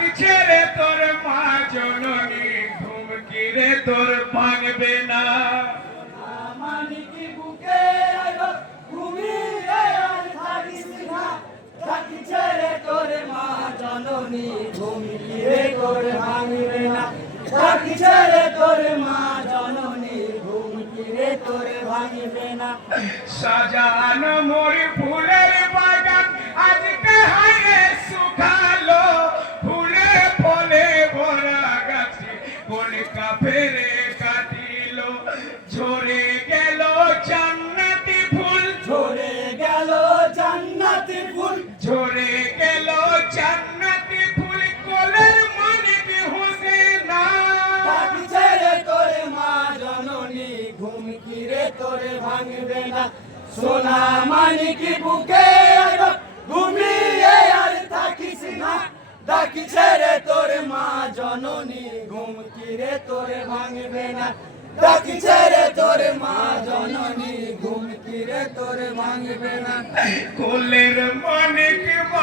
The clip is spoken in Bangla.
ডাকছে রে তোর মা জননী ঘুম কি রে তোর ভাঙবে না। মানিকি বুকে আইলো ঝরে গেল জান্নাতি ফুল। ঝরে গেল জান্নাতি ফুল। ঝরে গেল জান্নাতি ফুল। কোলের মানিক হোসেনা থাকিছে রে তোর মা জননী ঘুমকি রে তোরে ভাঙবে না। সোনা মানিকি বুকে ঘুমিয়ে আর থাকিস না। ডাকিছে রে তোর মা জননী ঘুমকি রে তোরে ভাঙবে না। ডাকিছে রে তোর মা জননী ঘুম কি রে তোর ভাঙবে না। কোলের মানিক মা